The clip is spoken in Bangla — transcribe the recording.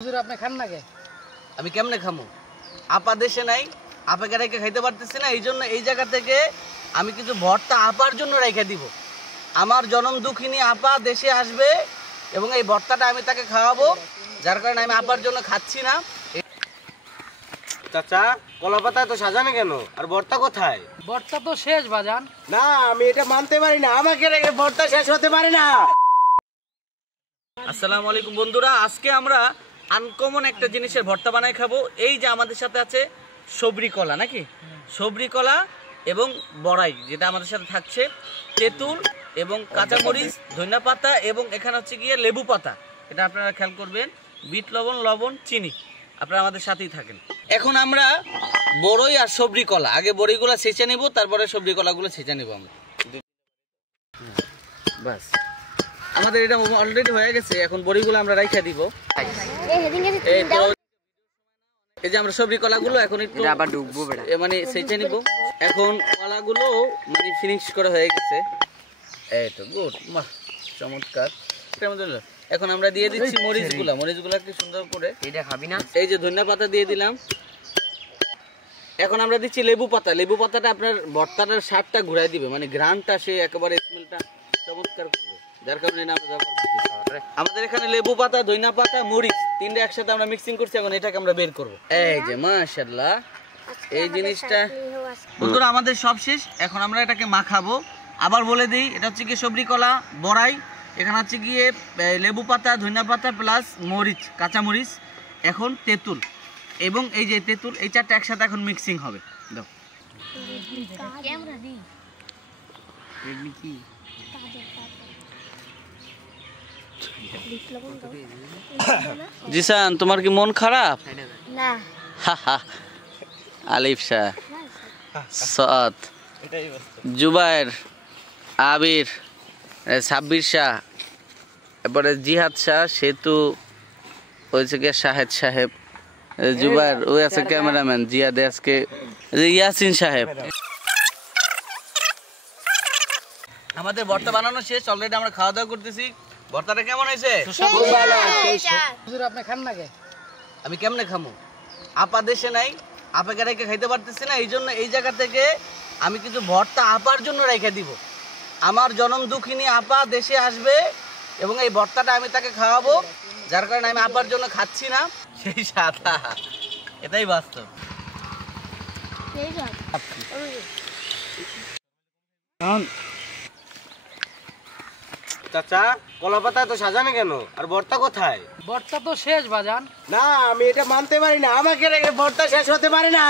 আপনি খান না কে? আমি কেমনে খামু? আপা দেশে নাই, আপাকে রেখে খাইতে পারতেছি না, এই জন্য এই জায়গা থেকে আমি কিছু ভর্তা আপার জন্য রেখে দিব। আমার জনম দুঃখিনী আপা দেশে আসবে এবং এই ভর্তাটা আমি তাকে খাওয়াবো, যার কারণে আমি আপার জন্য খাচ্ছি না। চাচা, কলা পাতা তো সাজানো কেন? আর ভর্তা কোথায়? ভর্তা তো শেষ বাজান। না, আমি এটা মানতে পারি না। আমাকে রেখে ভর্তা শেষ হতে পারে না। আসসালামু আলাইকুম বন্ধুরা, আজকে আমরা আনকমন একটা জিনিসের ভর্তা বানাই খাবো। এই যে আমাদের সাথে আছে সবরি কলা, নাকি সবরি কলা এবং বড়াই, যেটা আমাদের সাথে থাকছে, তেঁতুল এবং কাঁচামরিচ, ধনিয়া পাতা এবং এখানে হচ্ছে গিয়ে লেবু পাতা। এটা আপনারা খেয়াল করবেন, বিট লবণ, চিনি। আপনারা আমাদের সাথেই থাকেন। এখন আমরা বড়ই আর সবরি কলা, আগে বড়িগুলো ছেঁচে নেব, তারপরে সবরি কলাগুলো ছেঁচে নেব আমরা। বাস, আমাদের এটা অলরেডি হয়ে গেছে। এখন বড়িগুলো আমরা রাইখা দিব। এই যে আমরা সবজি কলাগুলো এখন একটু আবার ডুববো, মানে সেচে নিব। এখন কলাগুলো মানে ফিনিশ করা হয়ে গেছে। এই তো গুড, বাহ চমৎকার। এখন আমরা দিয়ে দিচ্ছি মরিচগুলোকে সুন্দর করে। এটা খাবি না? এই যে ধনিয়া পাতা দিয়ে দিলাম। এখন আমরা দিচ্ছি লেবু পাতা। লেবু পাতাটা আপনার ভর্তাটার স্বাদটা ঘুরাই দিবে, মানে ঘ্রাণটা সে একেবারে স্মেলটা চমৎকার করবে, যার কারণে আমরা ব্যবহার করতেছি। আমাদের এখানে লেবু পাতা, ধনিয়া পাতা, মরিচ তিনটা একসাথে আমরা মিক্সিং করছি। এখন এটাকে আমরা বের করব। এই যে মাশাআল্লাহ, এই জিনিসটা বন্ধুরা আমাদের সব শেষ। এখন আমরা এটাকে মাখাবো। আবার বলে দিই, এটা হচ্ছে গিয়ে সবরি কলা, বড়াই, এখানে হচ্ছে গিয়ে লেবু পাতা, ধনিয়া পাতা প্লাস মরিচ, কাঁচামরিচ, এখন তেঁতুল এবং এই যে তেঁতুল, এই চারটা একসাথে এখন মিক্সিং হবে। দাও কি জিসান, তোমার কি মন খারাপ? না। আলিফ শাহ, সাদ, জুবাইর, আবির, সাব্বির শাহ, এরপরে জিহাদ শাহ, সেতু, হয়েছে গিয়ে শাহেদ সাহেব, জুবাইর, ওই আছে ক্যামেরাম্যান, জিয়াদ আজকে, ইয়াসিন সাহেব। আমাদের ভর্তা বানানো শেষ, অলরেডি আমরা খাওয়া দাওয়া করতেছি। ভর্তাটা কেমন হয়েছে? আপনি খান না কে? আমি কেমনে খামু? আপা দেশে নাই, আপাকে রেখে খাইতে পারতেছি না, এই জন্য এই জায়গা থেকে আমি কিছু ভর্তা আপার জন্য রেখে দিব। আমার জনম দুঃখিনী আপা দেশে আসবে এবং এই ভর্তাটা আমি তাকে খাওয়াবো, যার কারণে আমি আপার জন্য খাচ্ছি না। সেই সাথা, এটাই বাস্তব। চাচা, কলা পাতা তো সাজানো কেন? আর ভর্তা কোথায়? ভর্তা তো শেষ বাজান। না, আমি এটা মানতে পারি না। আমাকে রেখে ভর্তা শেষ হতে পারে না।